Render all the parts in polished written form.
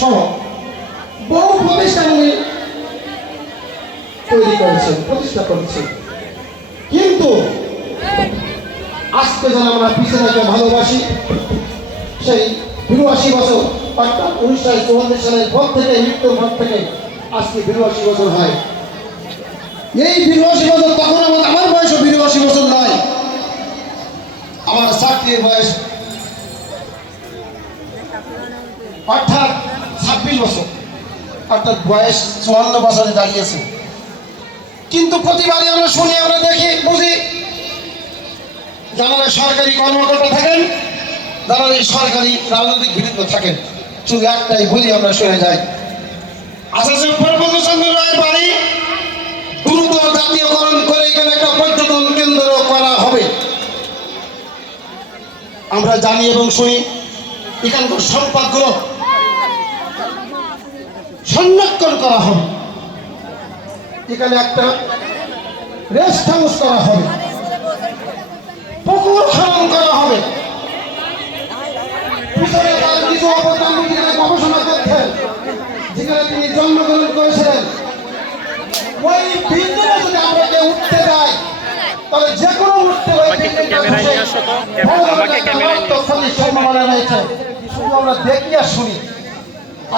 সহ বহু প্রতিষ্ঠান উনি তৈরি করেছেন, প্রতিষ্ঠা করেছেন। কিন্তু আজকে যেন আমরা পিছনে ভালোবাসি, সেই ৮২ বছর অর্থাৎ ১৯৫৪ সালের পর থেকে, মৃত্যুর পর থেকে আজকে ৮২ বছর হয়। এই ৮২ বছর তখন আমার বয়সও ৮২ বছর নয়, আমার চাকরির বয়স অর্থাৎ ২৬ বছর, অর্থাৎ বয়স ৫৪ বছরে দাঁড়িয়েছে। কিন্তু প্রতিবারই আমরা শুনি, আমরা দেখি, বুঝি, যারা সরকারি কর্মকর্তা থাকেন, যারা এই সরকারি রাজনৈতিক বিরুদ্ধ থাকেন, শুধু একটাই বলি আমরা শুনে যাই, আচার্য প্রফেসর চন্দ্র রায়ের বাড়ি দ্রুত জাতীয়করণ করে এখানে একটা পর্যটন কেন্দ্র করা হবে। আমরা জানি এবং শুনি এখানকার সম্পদগুলো সংরক্ষণ করা হবে, এখানে একটা রেস্ট হাউস করা হবে, পুকুর খনন করা হবে। পিছনে তার কিছু অবদান গবেষণা করতেন, যেখানে তিনি জন্মগ্রহণ করেছিলেন। ওই বিল্ডিংয়ে যদি আমরা কেউ উঠতে যাই, তাহলে যে কোনো উঠতে সম্ভাবনা রয়েছে। শুধু আমরা দেখি আর শুনি।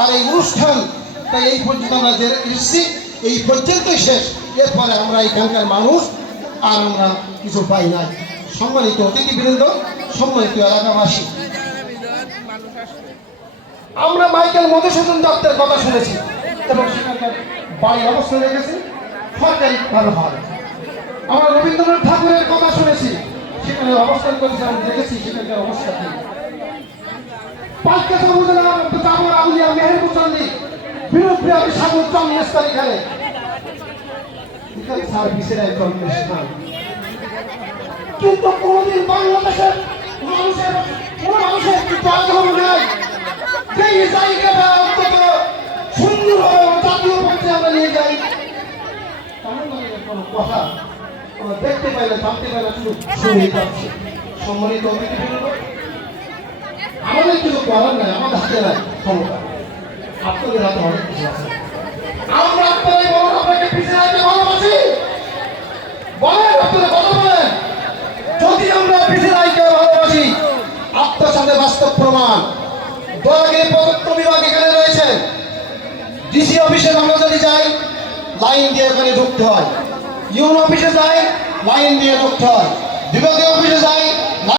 আর এই অনুষ্ঠান তাই এই পর্যন্ত আমরা যে এসেছি, এই পর্যন্তই শেষ। এরপরে আমরা এখানকার মানুষ আর আমরা কিছু পাই নাই। সম্মানিত অতিথিবৃন্দ, সম্মানিত এলাকাবাসী, আমরা মাইকেল মধুসূদন দত্তের কথা শুনেছি এবং সেখানকার বাড়ির অবস্থা দেখেছি, সরকারি ভালো হয়। আমরা রবীন্দ্রনাথ ঠাকুরের কথা শুনেছি, সেখানে অবস্থান করেছি, আমি দেখেছি সেখানকার অবস্থা কি। পাঁচটা উপজেলা জামর আউলিয়া মেহেরপুরচন্ডী বিরুদ্ধে আমি সাগর জন্মস্থান এখানে সার্ভিসের এক জন্মস্থান। কিন্তু কোনদিন বাংলাদেশের মানুষের কোন মানুষের একটি জায়গা নাই, সেই জায়গাটা অন্তত সুন্দরভাবে জাতীয় পর্যায়ে আমরা নিয়ে যাই। তামিলনাড়ুর কোনো কথা আমরা দেখতে পাই না, জানতে পাই না, শুধু শুনে যাচ্ছি। সম্মানিত অতিথিবৃন্দ, আমাদের কিছু করার নাই, আমাদের হাতে নাই ক্ষমতা, আপনাদের হাতে অনেক কিছু আছে। আমরা আপনারাই বলুন, আপনাকে পিছিয়ে রাখতে ভালোবাসি, বলেন, আপনারা কথা বলেন। যদি আমরা পিছিয়ে রাখতে ভালোবাসি, আপনার সাথে বাস্তব প্রমাণ। দয়াগিরি প্রদত্ত বিভাগ এখানে রয়েছে, ডিসি অফিসে আমরা যদি যাই, লাইন দিয়ে ওখানে ঢুকতে হয়। ইউনো অফিসে যাই, লাইন দিয়ে ঢুকতে হয়। বিভাগীয় অফিসে যাই,